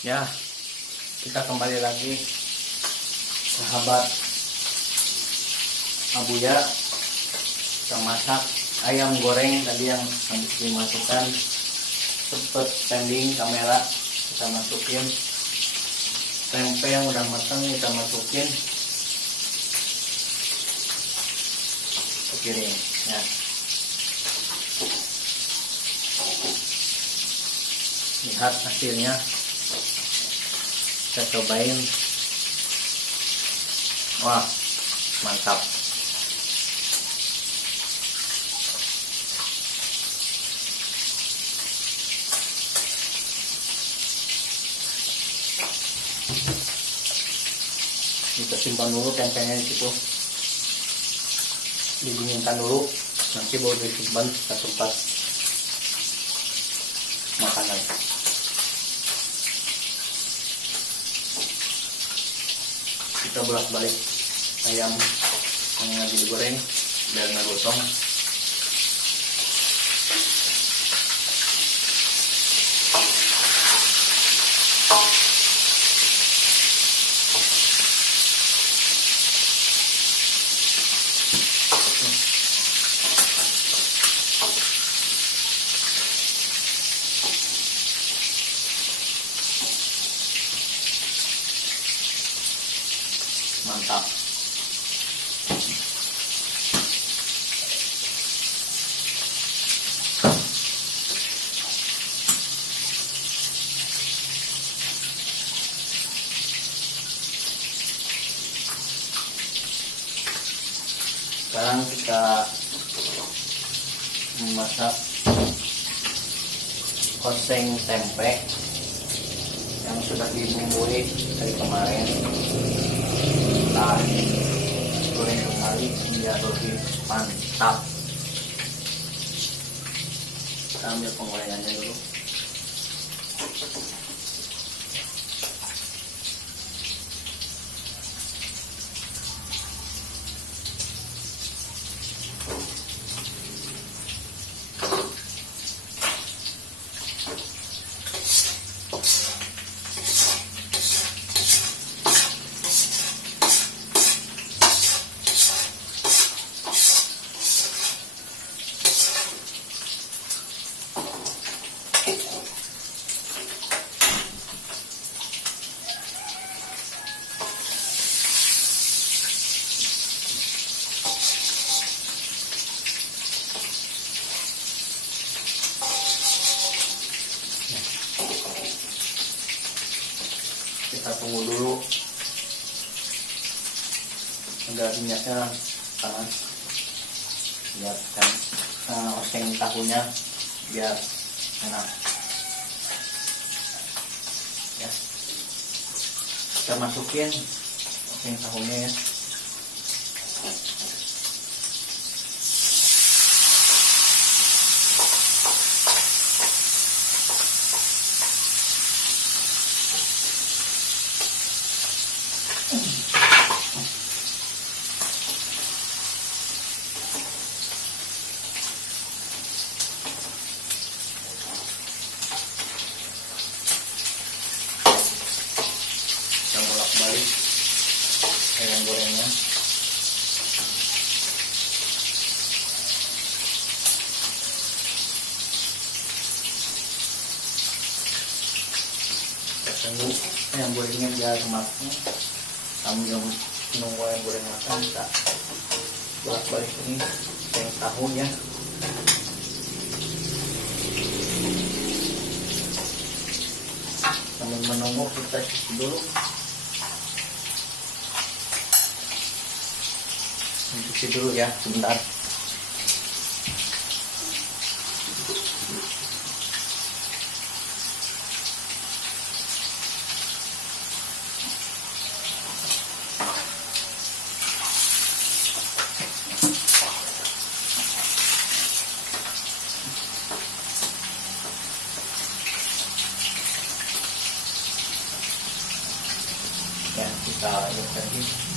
Ya, kita kembali lagi, sahabat Abuya. Kita masak ayam goreng tadi yang habis dimasukkan, sempet standing kamera. Kita masukin tempe yang udah matang, kita masukin ke piring ya. Lihat hasilnya, kita cobain. Wah, mantap. Kita simpan dulu tempenya di situ, didinginkan dulu, nanti baru disimpan ke tempat makanan. Kita bolak-balik ayam yang lagi digoreng biar nggak gosong. Mantap. Sekarang kita memasak oseng tempe yang sudah dibumbui dari kemarin. Kita goreng kembali biar lebih mantap. Kita ambil penggorengannya dulu. Kita tunggu dulu agar minyaknya panas, biar kan oseng tahunya biar enak ya. Kita masukin oseng tahunya ya. Balik ayam gorengnya. Kita tunggu ayam gorengnya biar matang. Sambil menunggu ayam goreng matang, kita bolak-balik ini yang tahu ya. Sambil menunggu kita cuci dulu. Cuci dulu ya, sebentar. Ya, kita lanjut lagi.